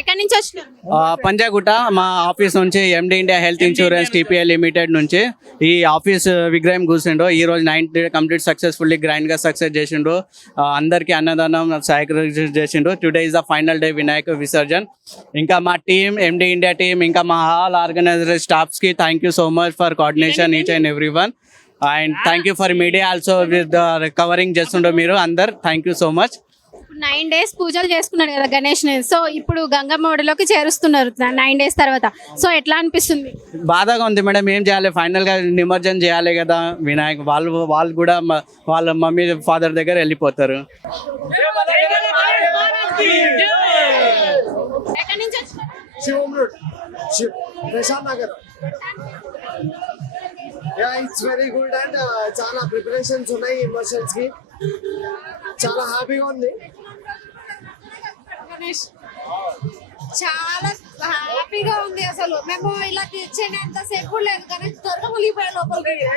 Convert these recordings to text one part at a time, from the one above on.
ఎక్కడి నుంచి వచ్చినారు? పంజాగుట్ట మా ఆఫీస్ నుంచి ఎండి India health insurance TPL limited నుంచి ఈ ఆఫీస్ విగ్రహం కూర్చుండు. ఈ రోజు 9th కంప్లీట్ సక్సెస్ఫుల్లీ గ్రాండ్ గా సక్సెస్ చేసిండు. అందరికి అన్నదానం సహకరించేసిండు. చేసిండు. Today is the final day Vinayaka visarjan. ఇంకా మా టీమ్ ఎండి ఇండియా టీమ్ ఇంకా మా ఆల్ ఆర్గనైజర్ స్టాఫ్స్ కి thank you so much for coordination each and every one. And thank you for media also with covering చేస్తుండ్రు మీరు అందరు. Thank you so much. 9 days పూజలు చేసుకున్నాడు కదా గణేష్ ని. సో ఇప్పుడు గంగమ్మ ఒడిలోకి చేరుస్తున్నారు 9 days తర్వాత. సో ఎట్లా అనిపిస్తుంది? బాధగా ఉంది మేడం. ఏం చేయాలి, ఫైనల్ గా నిమజ్జనం చేయాలి కదా వినాయక్. వాళ్ళు కూడా వాళ్ళ మమ్మీ ఫాదర్ దగ్గర వెళ్ళిపోతారు. ఎక్కడి నుంచి వచ్చినారు? Prashant Nagar. It's very good and చాలా ప్రిపరేషన్స్ ఉన్నాయి ఇమోషన్స్ కి. చాలా హ్యాపీగా ఉంది. చాలా హ్యాపీగా ఉంది. అసలు మేము ఇలా తెచ్చేంత సేపు లేదు కానీ త్వరగా మునిగిపోయే లోపలికి.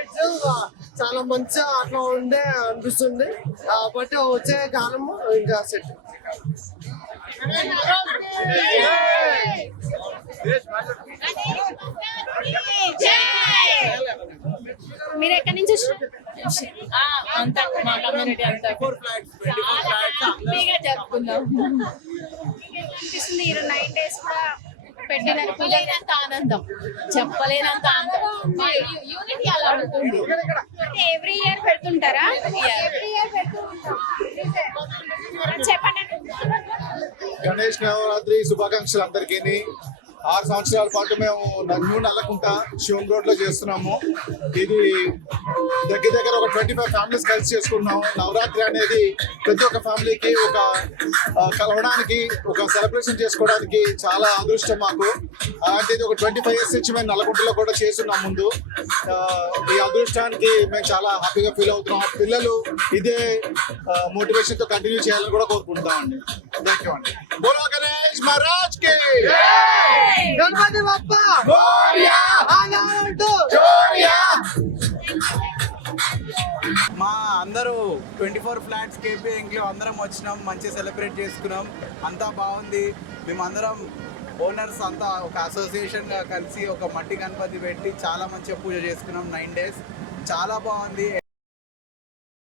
చాలా మంచిగా అట్లా ఉండే అనిపిస్తుంది. బట్ వచ్చే కాలము ఇంకా సెట్. మీరు ఎక్కడి నుంచి వచ్చినారు? అంతా మా కమ్యూనిటీ అంతా హ్యాపీగా జరుపుకుందాం. అనిపిస్తుంది ఈ 9 days కూడా పెట్టిన చెప్పలేనంత ఆనందం, చెప్పలేనంత ఆనందం. యూనిటీ అలా ఉంటుంది. అంటే ఎవ్రీ ఇయర్ పెడుతుంటారా? చెప్పండి. గణేష్ నవరాత్రి శుభాకాంక్షలు అందరికీ. 6 సంవత్సరాల పాటు మేము న్యూ నల్లకుంట శివం రోడ్ లో చేస్తున్నాము. ఇది దగ్గర ఒక 25 ఫ్యామిలీస్ కలిసి చేసుకున్నాము. నవరాత్రి అనేది ప్రతి ఒక్క ఫ్యామిలీకి ఒక కలవడానికి, ఒక సెలబ్రేషన్ చేసుకోవడానికి చాలా అదృష్టం మాకు. అలాంటిది ఒక 25 years నుంచి మేము నల్లకుంటలో కూడా చేస్తున్నాం ముందు. ఈ అదృష్టానికి మేము చాలా హ్యాపీగా ఫీల్ అవుతున్నాం. పిల్లలు ఇదే మోటివేషన్ తో కంటిన్యూ చేయాలని కూడా కోరుకుంటామండి. థ్యాంక్ యూ అండి. బోలో గణేష్ మహారాజ్ కి గణపతి బప్ప మా అందరూ 24 ఫ్లాట్స్ కేపీ ఇంట్లో అందరం వచ్చినాం. మంచిగా సెలబ్రేట్ చేసుకున్నాం. అంతా బాగుంది. మేమందరం ఓనర్స్ అంతా ఒక అసోసియేషన్గా కలిసి ఒక మట్టి గణపతి పెట్టి చాలా మంచిగా పూజ చేసుకున్నాం. 9 days చాలా బాగుంది.